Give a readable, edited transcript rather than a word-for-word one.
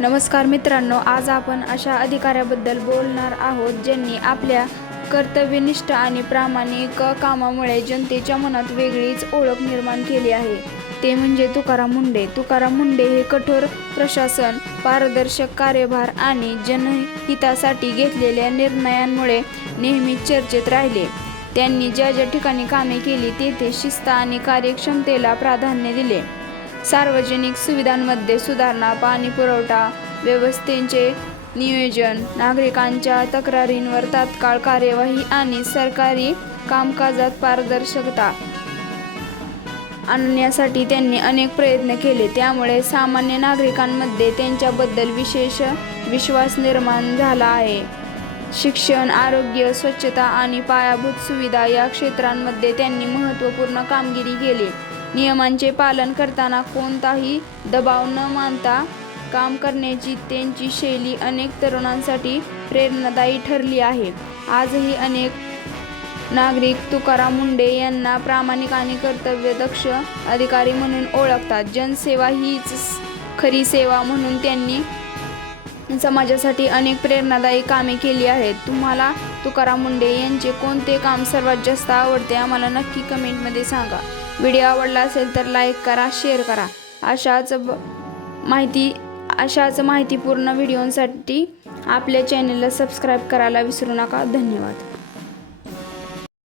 नमस्कार मित्रांनो, आज आपण अशा अधिकाऱ्याबद्दल बोलणार आहोत ज्यांनी आपल्या कर्तव्यनिष्ठ आणि प्रामाणिक कामामुळे जनतेच्या मनात वेगळीच ओळख निर्माण केली आहे. ते म्हणजे तुकाराम मुंढे. तुकाराम मुंढे हे कठोर प्रशासन, पारदर्शक कार्यभार आणि जनहितासाठी घेतलेल्या निर्णयांमुळे नेहमीच चर्चेत राहिले. त्यांनी ज्या ज्या ठिकाणी कामे केली तेथे शिस्त आणि कार्यक्षमतेला प्राधान्य दिले. सार्वजनिक सुविधांमध्ये सुधारणा, पाणी पुरवठा व्यवस्थेचे नियोजन, नागरिकांच्या तक्रारींवर तात्काळ कार्यवाही आणि सरकारी कामकाजात पारदर्शकता आणण्यासाठी त्यांनी अनेक प्रयत्न केले. त्यामुळे सामान्य नागरिकांमध्ये त्यांच्याबद्दल विशेष विश्वास निर्माण झाला आहे. शिक्षण, आरोग्य, स्वच्छता आणि पायाभूत सुविधा या क्षेत्रांमध्ये त्यांनी महत्त्वपूर्ण कामगिरी केली. नियमांचे पालन करताना कोणताही दबाव न मानता काम करण्याची त्यांची शैली अनेक तरुणांसाठी प्रेरणादायी ठरली आहे. आजही अनेक नागरिक तुकाराम मुंढे यांना प्रामाणिक आणि कर्तव्यदक्ष अधिकारी म्हणून ओळखतात. जनसेवा हीच खरी सेवा म्हणून त्यांनी समाजासाठी अनेक प्रेरणादायी कामे केली आहेत. तुम्हाला तुकाराम मुंढे यांचे कोणते काम सर्वात जास्त आवडते आम्हाला नक्की कमेंटमध्ये सांगा. व्हिडिओ आवडला असेल तर लाईक करा, शेअर करा. अशाच माहितीपूर्ण व्हिडिओंसाठी आपल्या चॅनलला सबस्क्राईब करायला विसरू नका. धन्यवाद.